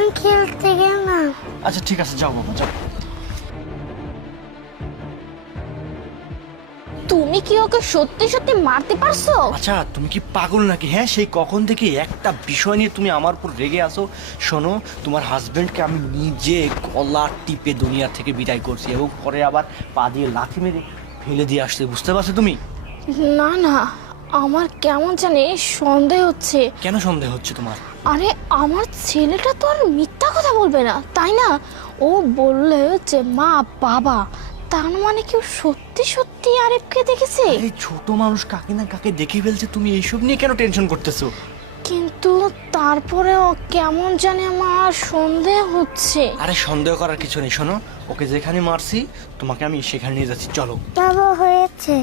এখন খেলতে গেল না। আচ্ছা ঠিক আছে, যাও বাবা যাও। তুমি কি ওকে সত্যি সত্যি মারতে পারছো? আচ্ছা তুমি কি পাগল নাকি? হ্যাঁ, সেই কখন থেকে একটা বিষয় নিয়ে তুমি আমার উপর রেগে আসো। শোনো, তোমার হাজবেন্ডকে আমি নিজে গলা টিপে দুনিয়া থেকে বিদায় করছি এবং পরে আবার পা দিয়ে লাথি মেরে ফেলে দিয়ে আসছে, বুঝতে পারছো তুমি? না না, আমার কেমন জানি সন্দেহ হচ্ছে। কেন সন্দেহ হচ্ছে তোমার? আরে আমার ছেলেটা তো আর মিথ্যা কথা বলবে না, তাই না? ও বললে যে মা বাবা, তার মানে কেউ সত্যি সত্যি আরিফকে দেখেছে। এই ছোট মানুষ কাকে না কাকে দেখে ফেলছে, তুমি এইসব নিয়ে কেন টেনশন করতেছো? কিন্তু তারপরেও কেমন জানি আমার সন্দেহ হচ্ছে। আরে সন্দেহ করার কিছু নেই, শোনো, ওকে যেখানে মারছি তোমাকে আমি সেখানে নিয়ে যাচ্ছি, চলো। বাবা হয়েছে।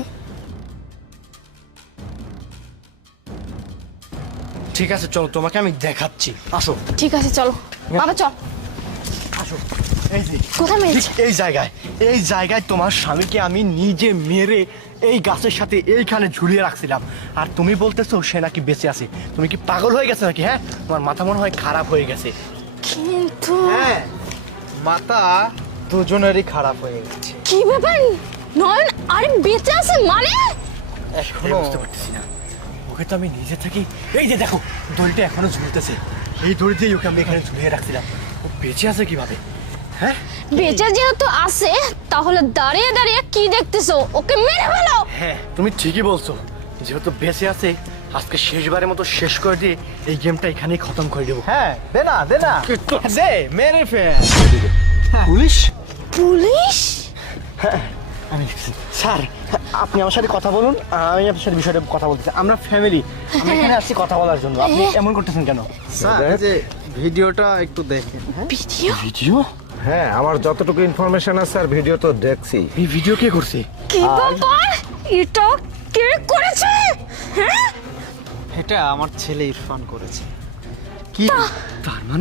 ঠিক আছে চলো, তোমাকে আমি দেখাচ্ছি, আসো। ঠিক আছে চলো বাবা, চল। আসো, এই যে কোথায় মেরেছে? ঠিক এই জায়গায় তোমার স্বামীকে আমি নিজে মেরে এই গাছের সাথে এইখানে ঝুলিয়ে রাখছিলাম, আর তুমি বলতেছো সে নাকি বেঁচে আছে। তুমি কি পাগল হয়ে গেছে নাকি? হ্যাঁ, তোমার মাথা মনে হয় খারাপ হয়ে গেছে। কিন্তু হ্যাঁ, মাথা দুজনেরই খারাপ হয়ে গেছে। কি ব্যাপার, নয়ন আরে বেঁচে আছে মানে? এখনো বুঝতে পারতেছি না। ওকে তো আমি নিজে থেকে, এই যে দেখো দড়িটা এখনো ঝুলতেছে, এই দড়ি দিয়ে ওকে আমি এখানে ঝুলিয়ে রাখছিলাম। ও বেঁচে আছে কিভাবে? হ্যাঁ, বেঁচে যেহেতু আছে, তাহলে দাঁড়িয়ে দাঁড়িয়ে কি দেখতেছো? ওকে মেরে ফেলো। হ্যাঁ তুমি ঠিকই বলছো, যেহেতু বেঁচে আছে আজকে শেষবারের মতো শেষ করে দিয়ে এই গেমটা এখানেই খতম করে দেবো। হ্যাঁ, দে না দে, মেরে ফেল। পুলিশ? পুলিশ? আমি স্যার, আপনি আমার সাথে কথা বলুন, আমি আপনার সাথে বিষয়টা কথা বলতেছি। আমরা ফ্যামিলি, আমরা এখানে আসছি কথা বলার জন্য। আপনি এমন করতেছেন কেন? স্যার, এই যে ভিডিওটা একটু দেখেন। হ্যাঁ, ভিডিও? ভিডিও? হ্যাঁ, আমার যতটুকু ইনফরমেশন আছে আর ভিডিও তো দেখছি। এই ভিডিও কে করছে? কি ব্যাপার, এটা কে করেছে? হ্যাঁ, এটা আমার ছেলে ইরফান করেছে। কি তার মানে?